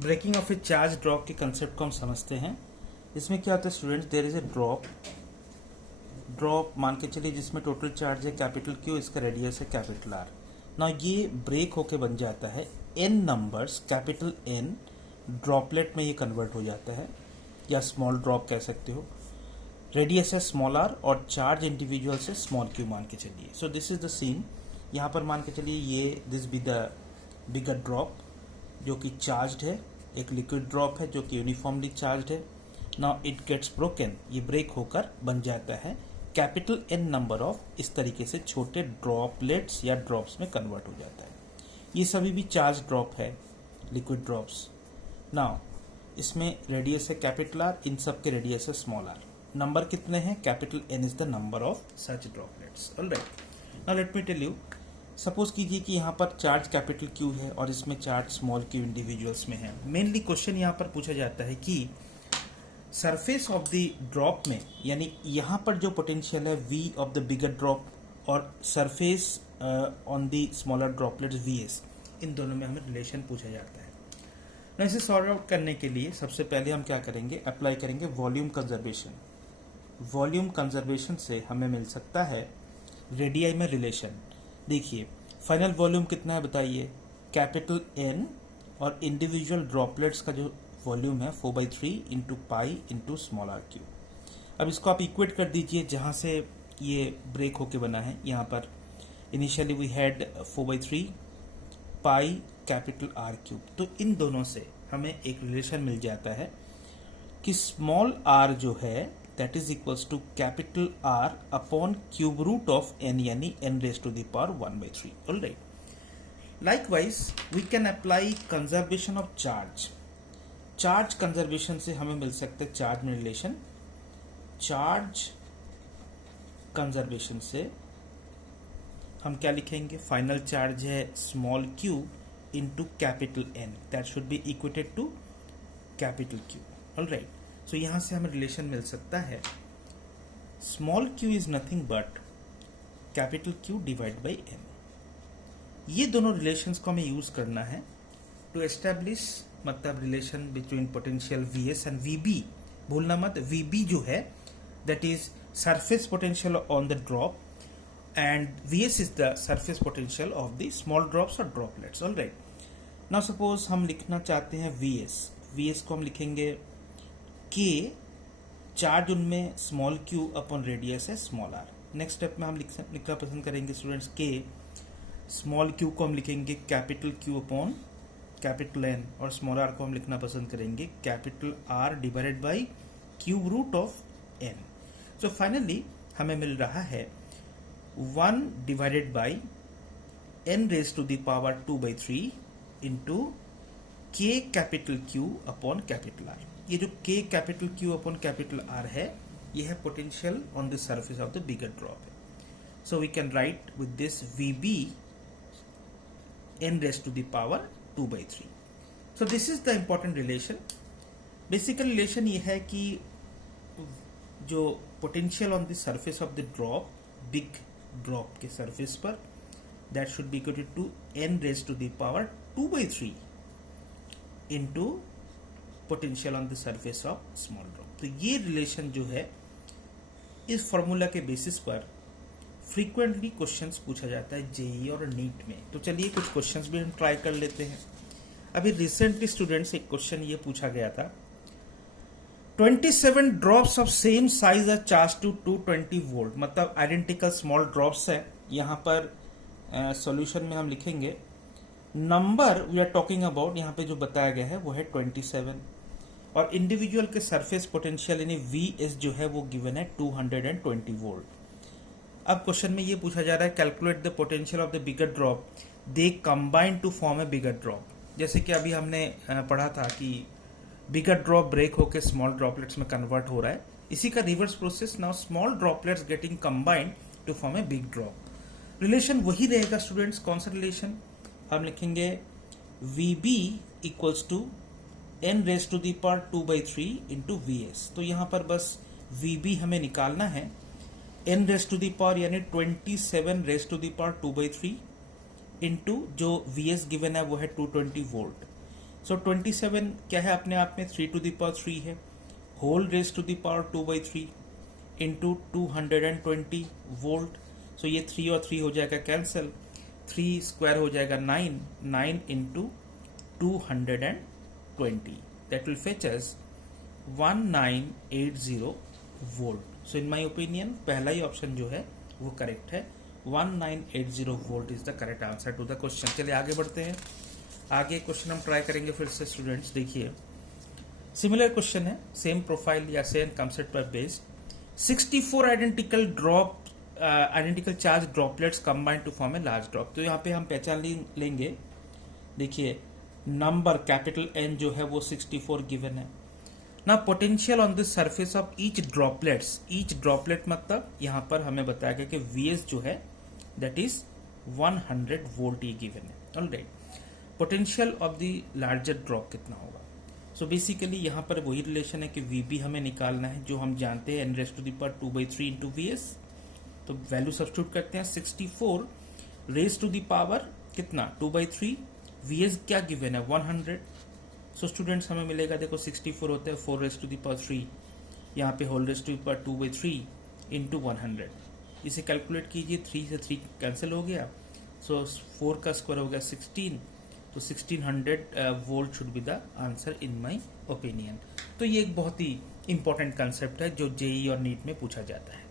Breaking of a charge drop के concept को हम समझते हैं। इसमें क्या होता है students, there is a drop मान के चलिए जिसमें टोटल चार्ज है कैपिटल क्यू, इसका रेडियस है कैपिटल आर। ना ये ब्रेक होके बन जाता है N numbers, capital N droplet में ये कन्वर्ट हो जाता है, या स्मॉल ड्रॉप कह सकते हो। रेडियस है स्मॉल आर और चार्ज इंडिविजुअल से स्मॉल क्यू मान के चलिए। So this is the scene. यहाँ पर मान के चलिए ये this be the bigger drop जो कि चार्ज्ड है, एक लिक्विड ड्रॉप है जो कि यूनिफॉर्मली चार्ज्ड है। नाउ इट गेट्स ब्रोकन, ये ब्रेक होकर बन जाता है कैपिटल एन नंबर ऑफ, इस तरीके से छोटे ड्रॉपलेट्स या ड्रॉप्स में कन्वर्ट हो जाता है। ये सभी भी चार्ज ड्रॉप है, लिक्विड ड्रॉप्स। नाउ इसमें रेडियस है कैपिटल आर, इन सब के रेडियस है स्मॉल आर। नंबर कितने हैं? Capital N is the number of such droplets. Alright, now let me tell you. Suppose कीजिए कि यहाँ पर चार्ज कैपिटल क्यू है और इसमें चार्ज स्मॉल क्यू इंडिविजुअल्स में है। मेनली क्वेश्चन यहाँ पर पूछा जाता है कि सरफेस ऑफ द ड्रॉप में, यानी यहाँ पर जो पोटेंशियल है V of the bigger drop और surface on the smaller droplets VS, इन दोनों में हमें रिलेशन पूछा जाता है। ना इसे सॉर्ट आउट करने के लिए सबसे पहले हम क्या करेंगे, अप्लाई करेंगे वॉल्यूम कंजर्वेशन। वॉल्यूम कंजर्वेशन से हमें मिल सकता है रेडियाई में रिलेशन। देखिए फाइनल वॉल्यूम कितना है बताइए, कैपिटल N, और इंडिविजुअल ड्रॉपलेट्स का जो वॉल्यूम है 4/3 into pi into small R cube. अब इसको आप इक्वेट कर दीजिए जहाँ से ये ब्रेक होके बना है। यहाँ पर initially we had 4/3 pi capital R cube, तो इन दोनों से हमें एक रिलेशन मिल जाता है कि स्मॉल आर जो है that is equals to capital R upon cube root of N, यानी n raise to the power 1/3। Alright, likewise we can apply conservation of charge. Charge conservation से हमें मिल सकते हैं चार्ज में रिलेशन। चार्ज कंजर्वेशन से हम क्या लिखेंगे, फाइनल चार्ज है small Q into capital N, that should be equated to capital Q. Alright, so यहां से हमें रिलेशन मिल सकता है small Q is nothing but capital Q divide by N. ये दोनों रिलेशंस को हमें यूज करना है टू एस्टेब्लिश, मतलब relation between potential Vs and Vb। भूलना मत, Vb जो है that is surface potential on the drop and Vs is the surface potential of the small drops और ड्रॉपलेट्स। ऑलराइट, नाउ सपोज हम लिखना चाहते हैं Vs को हम लिखेंगे K, चार्ज उनमें स्मॉल क्यू अपॉन रेडियस है स्मॉल आर। नेक्स्ट स्टेप में हम लिखना पसंद करेंगे स्टूडेंट्स K, स्मॉल क्यू को हम लिखेंगे capital Q upon capital N, और स्मॉल आर को हम लिखना पसंद करेंगे capital R divided by cube root of N. So finally हमें मिल रहा है 1 divided by n raise to the power 2/3 into k capital Q upon capital R. ये जो k capital Q upon capital R है, ये है potential on the surface of the bigger drop है। So we can write with this Vb n raised to the power 2/3. So this is the important relation. Basically relation ये है कि जो potential on the surface of the drop, big drop के surface पर, that should be equal to n raised to the power 2/3 into potential on the surface of small drop. तो ये relation जो है इस फॉर्मूला के बेसिस पर frequently questions पूछा जाता है जेई और नीट में। तो चलिए कुछ क्वेश्चंस भी हम ट्राई कर लेते हैं। अभी रिसेंटली स्टूडेंट्स एक क्वेश्चन ये पूछा गया था, 27 drops of same size are charge to 220 volt, मतलब आइडेंटिकल स्मॉल ड्रॉप्स है। यहाँ पर सॉल्यूशन में हम लिखेंगे number we are talking about, यहाँ पे जो बताया गया है वो है 27, और इंडिविजुअल के सरफेस पोटेंशियल यानी Vs जो है वो गिवन है 220 वोल्ट। अब क्वेश्चन में ये पूछा जा रहा है calculate the potential of the bigger drop, they combine to form a bigger drop. जैसे कि अभी हमने पढ़ा था कि बिगर ड्रॉप ब्रेक होकर स्मॉल ड्रॉपलेट्स में कन्वर्ट हो रहा है, इसी का reverse process, now small droplets getting combined to form a big drop. Relation वही रहेगा स्टूडेंट्स, कौन सा रिलेशन? हम लिखेंगे Vb equals to n raise to the power 2/3 into Vs। तो यहाँ पर बस Vb हमें निकालना है, n raise to the power यानी 27 raise to the power 2/3 into जो Vs गिवन है वो है 220 वोल्ट। सो 27 क्या है अपने आप में, 3 to the power 3 है, whole raise to the power 2/3 into 220 volt. So ये 3 और 3 हो जाएगा कैंसिल, 3 स्क्वायर हो जाएगा 9, 9 into 220, that will fetch us 1980 volt. So in my opinion पहला ही ऑप्शन जो है वो करेक्ट है, 1980 volt is the correct answer to the question. चलिए आगे बढ़ते हैं, आगे क्वेश्चन हम ट्राई करेंगे फिर से स्टूडेंट्स। देखिए सिमिलर क्वेश्चन है, सेम प्रोफाइल या सेम कंसेप्ट पर based. 64 identical charge droplets combined to form a large drop. तो यहाँ पे हम पहचान लेंगे, देखिए नंबर कैपिटल एन जो है वो 64 गिवन है ना। Potential on the surface of each droplets, each droplet मतलब यहाँ पर हमें बताया गया कि Vs जो है दैट इज 100 वोल्ट ही गिवन है। Alright, potential of the larger drop कितना होगा? सो बेसिकली यहाँ पर वही रिलेशन है कि Vb हमें निकालना है जो हम जानते हैं n raise to the power 2/3 into Vs। तो वैल्यू सब्स्टिट्यूट करते हैं, 64 रेज टू द पावर कितना 2/3, Vs क्या गिवन है 100। सो स्टूडेंट्स हमें मिलेगा, देखो 64 होता है 4 रेज टू द पावर 3, यहाँ पे whole raise to the power 2/3 into 100। इसे कैलकुलेट कीजिए, 3 से 3 कैंसिल हो गया, सो 4 का स्क्वायर हो गया 16, तो 1600 volt should be the answer in my opinion. तो ये एक बहुत ही इंपॉर्टेंट कंसेप्ट है जो जेई और नीट में पूछा जाता है।